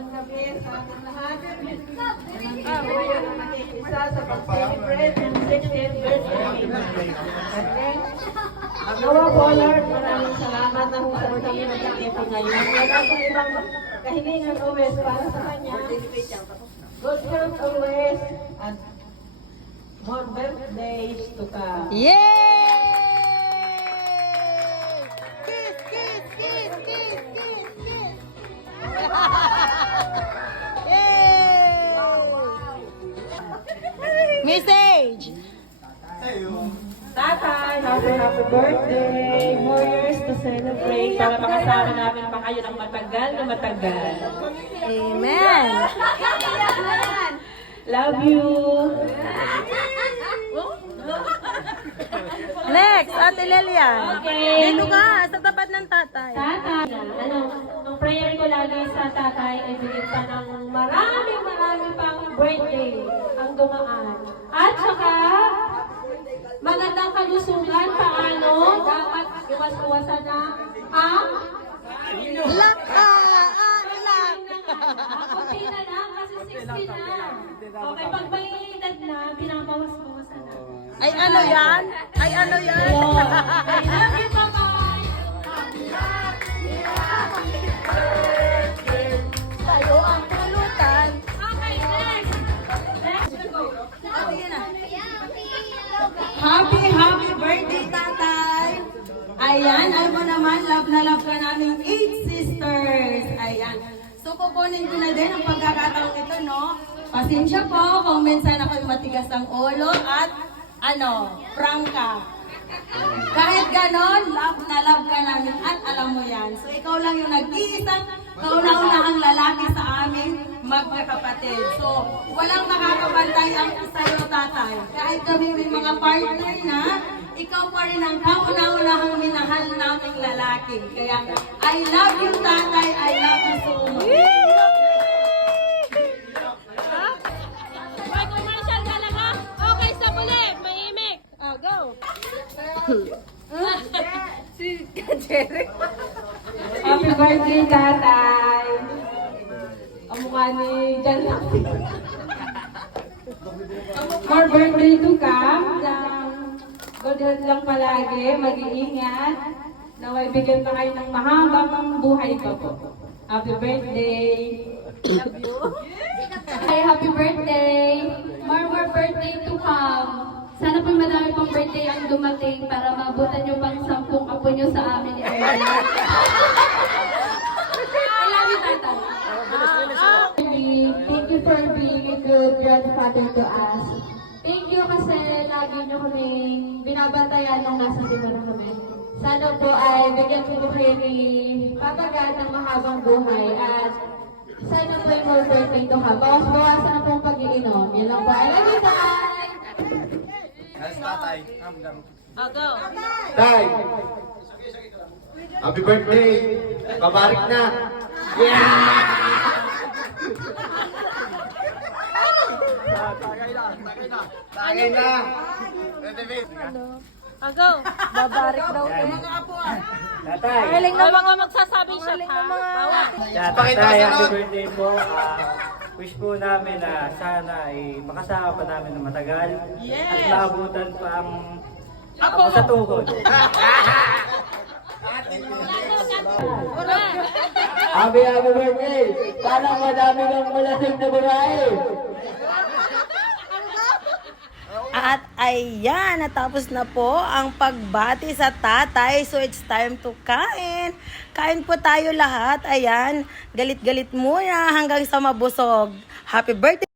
magandang gabi sa ating lahat. Tayo na makikisa sa pag-celebrate ng 60th birthday. Okay? Nawa po, Lord, maraming salamat na kung saan kami nagkakita ngayon. Wala pong ibang kahilingan always para sa Kanya. Good health always and more birthdays to come. Yay! Kiss, kiss, kiss, kiss, kiss, kiss. Yay! Message. Tatay, happy birthday! More years to celebrate para makasama namin pa kayo ng matagal na matagal. Amen. Love you! Next, Ate Lelian. Okay. Dito ka, sa tapat ng tatay. Tatay, ang prayer ko lagi sa tatay ay bigyan pa ng maraming pang birthday ang dumaan. At saka, magandang kalusugan paano dapat iwas-iwasan na ang Laka! Lak! Ako na lang kasi 60 na. Okay, pag may edad na, binabawas-bawasan na. Ay ano yan? Ay ano yan? I love you, Papa! Tayo ang pulutan. Okay, next! Next, go! Happy birthday, tatay! Ayan, alam mo naman, love na love ka namin 8 sisters. Ayan. So, kukunin ko na din ang pagkakataon ito, no? Pasensya po kung minsan ako'y matigas ang ulo at prangka. Kahit ganon, love na love ka namin at alam mo yan. So, ikaw lang yung nag-iisang kauna-unahang lalaki sa aming magkakapatid. So, walang makakabantay ang sa'yo, tatay. Kahit kami may mga partner na, ikaw pa rin ang kauna-unahang minahal naming lalaki. Kaya, I love you, tatay. I love you so much. May commercial talaga? Okay, sa muli. Mahimik. Oh, go! Si Kajere. Happy birthday, tatay! Ang mukha ni Jan More birthday to come. Good health lang palagi. Mag-iingat. Naway bigyan pa kayo ng mahabang buhay pa po. Happy birthday! Love you. Hi, happy birthday. More birthday to come. Sana po madami pang birthday ang dumating para maabutan nyo pang 10 apo nyo sa amin. I love you, Tata. Thank you for being a good grandfather to us. Thank you kasi lagi nyo kaming binabantayan nung nasa simula kami. Sana po ay bigyan ko kayo ni Papa God ng mahabang buhay at sana po yung more birthday to have. Bawas-bawasan na pong pag-iinom. Yan lang po. I love you, Tay! Oh, go! Tay! Happy birthday! Mabarik na! Tagay na! Oh, go! Babarik daw yung mga apo ah. Tatay, Galing na mga magsasabi siya, galing na mga tatay, happy birthday po. Wish po namin na sana ay makasama pa namin ng matagal at maabutan pa ang ako sa tuhod. Happy birthday! Sana madami kang malasing na babae! At ayan, natapos na po ang pagbati sa tatay. So it's time to kain. Kain po tayo lahat. Ayan, galit-galit muna hanggang sa mabusog. Happy birthday!